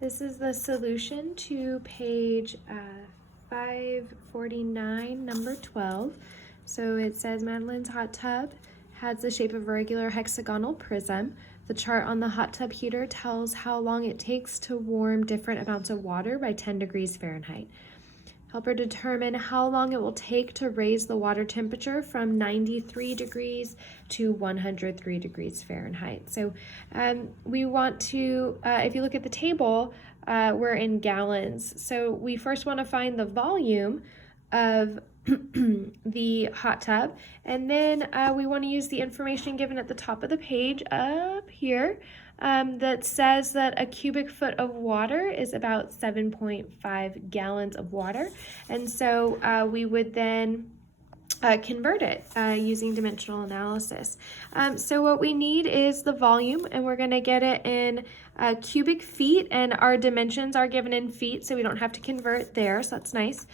This is the solution to page 549, number 12. So it says Madeline's hot tub has the shape of a regular hexagonal prism. The chart on the hot tub heater tells how long it takes to warm different amounts of water by 10 degrees Fahrenheit. Help her determine how long it will take to raise the water temperature from 93 degrees to 103 degrees Fahrenheit. So we want to, if you look at the table, we're in gallons. So we first want to find the volume of the hot tub, and then we want to use the information given at the top of the page up here that says that a cubic foot of water is about 7.5 gallons of water. And so we would then convert it using dimensional analysis. So what we need is the volume, and we're going to get it in cubic feet, and our dimensions are given in feet, so we don't have to convert there, so that's nice.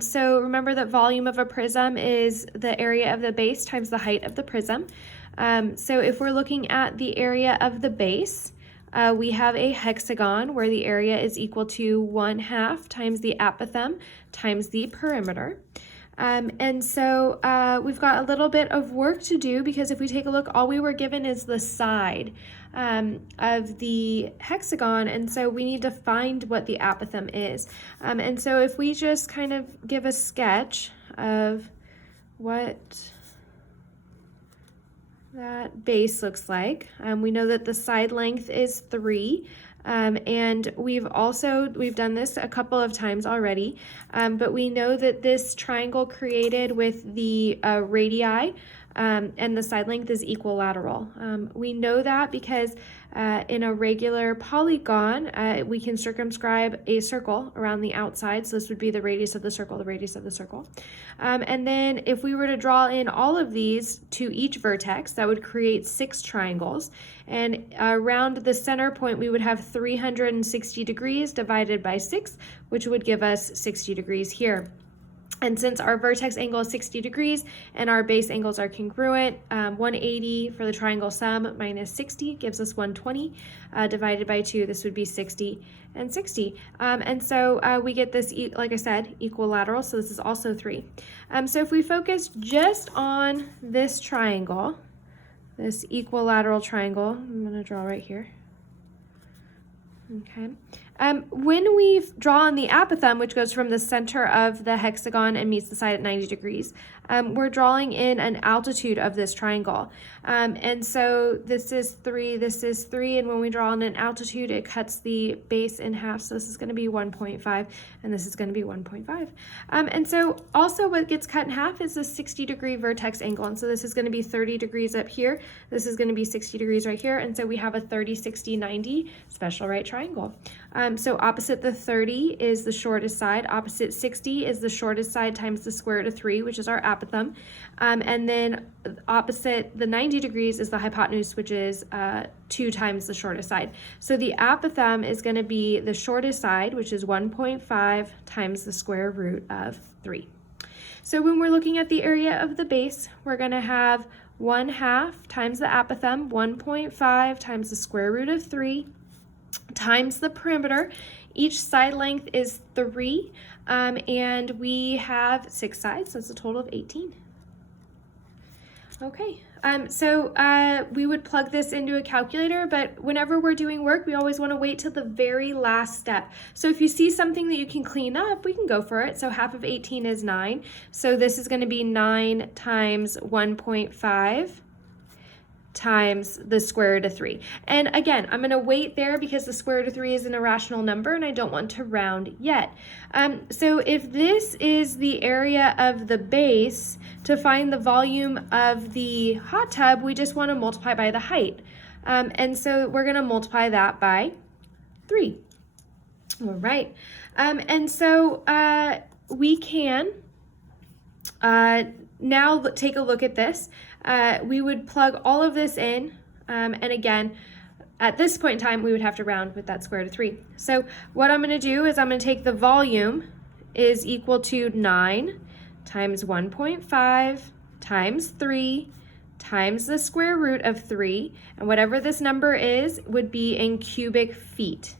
So remember that volume of a prism is the area of the base times the height of the prism. So if we're looking at the area of the base, we have a hexagon where the area is equal to 1/2 times the apothem times the perimeter. And so we've got a little bit of work to do, because if we take a look, all we were given is the side of the hexagon, and so we need to find what the apothem is. And so if we just kind of give a sketch of what that base looks like, we know that the side length is 3. And we've done this a couple of times already, but we know that this triangle created with the radii and the side length is equilateral. We know that because in a regular polygon, we can circumscribe a circle around the outside. So this would be the radius of the circle, the radius of the circle. And then if we were to draw in all of these to each vertex, that would create 6 triangles. And around the center point, we would have 360 degrees divided by 6, which would give us 60 degrees here. And since our vertex angle is 60 degrees and our base angles are congruent, 180 for the triangle sum minus 60 gives us 120. Divided by 2, this would be 60 and 60. And so we get this, like I said, equilateral, so this is also 3. So if we focus just on this triangle, this equilateral triangle, I'm going to draw right here. Okay. When we draw on the apothem, which goes from the center of the hexagon and meets the side at 90 degrees, we're drawing in an altitude of this triangle. And so this is 3, this is 3, and when we draw on an altitude, it cuts the base in half. So this is going to be 1.5, and this is going to be 1.5. And so also what gets cut in half is the 60-degree vertex angle. And so this is going to be 30 degrees up here. This is going to be 60 degrees right here. And so we have a 30, 60, 90 special right triangle. So opposite the 30 is the shortest side. Opposite 60 is the shortest side times the square root of 3, which is our apothem. And then opposite the 90 degrees is the hypotenuse, which is 2 times the shortest side. So the apothem is going to be the shortest side, which is 1.5 times the square root of 3. So when we're looking at the area of the base, we're going to have 1/2 times the apothem, 1.5 times the square root of 3, times the perimeter. Each side length is 3, and we have 6 sides, so it's a total of 18. Okay, so we would plug this into a calculator, but whenever we're doing work, we always want to wait till the very last step. So if you see something that you can clean up, we can go for it. So half of 18 is 9, so this is going to be 9 times 1.5 times the square root of 3. And again, I'm going to wait there because the square root of 3 is an irrational number and I don't want to round yet. So if this is the area of the base, to find the volume of the hot tub, we just want to multiply by the height. And so we're going to multiply that by 3. All right. And so we can now take a look at this. We would plug all of this in, and again, at this point in time, we would have to round with that square root of 3. So what I'm going to do is I'm going to take the volume is equal to 9 times 1.5 times 3 times the square root of 3, and whatever this number is would be in cubic feet.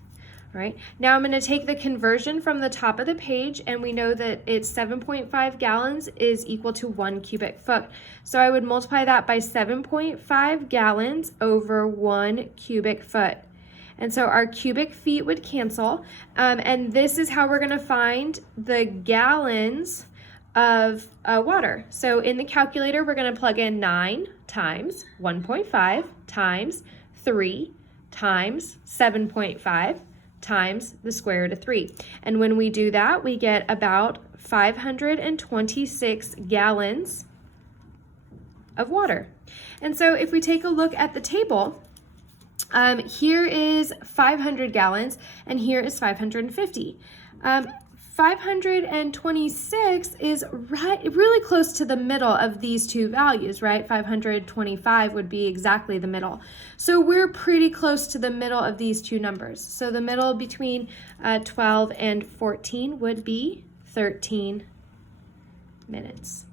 All right, now I'm going to take the conversion from the top of the page, and we know that it's 7.5 gallons is equal to 1 cubic foot. So I would multiply that by 7.5 gallons over 1 cubic foot. And so our cubic feet would cancel, and this is how we're going to find the gallons of water. So in the calculator, we're going to plug in 9 times 1.5 times 3 times 7.5 times the square root of 3. And when we do that, we get about 526 gallons of water. And so if we take a look at the table, here is 500 gallons and here is 550. 526 is really close to the middle of these two values, right? 525 would be exactly the middle. So we're pretty close to the middle of these two numbers. So the middle between 12 and 14 would be 13 minutes.